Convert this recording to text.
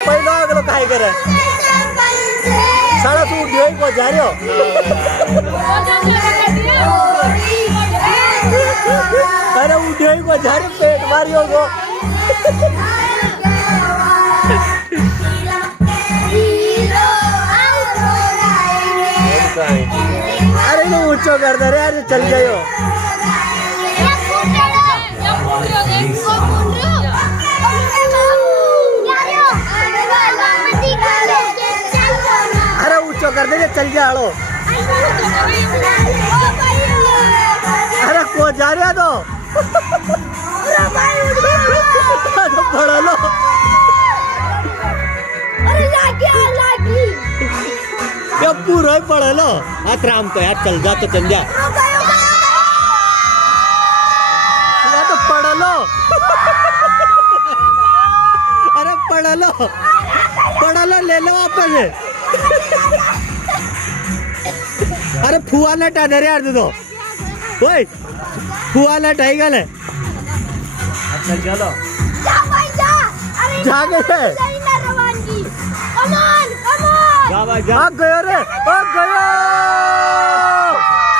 पहिलो આગલો काय કરે સાડા તું ઉડ્યો કો જાર્યો અરે ઉડ્યો કો જાર્યો પેટ માર્યો ગો अरे तो ऊंचो कर दे रे यार चल गयो अरे ऊंचो कर दे चल गया हड़ो अरे को जा रहा तो पढ़ लो ये पूरा ही पढ़ लो हाथ राम को यार चल जा तो चल जा या तो पढ़ लो अरे पढ़ लो ले लो वापस अरे फुआ लटा दे यार तू तो ओए फुआ लटाई गले चलो जा गए जा गयो रे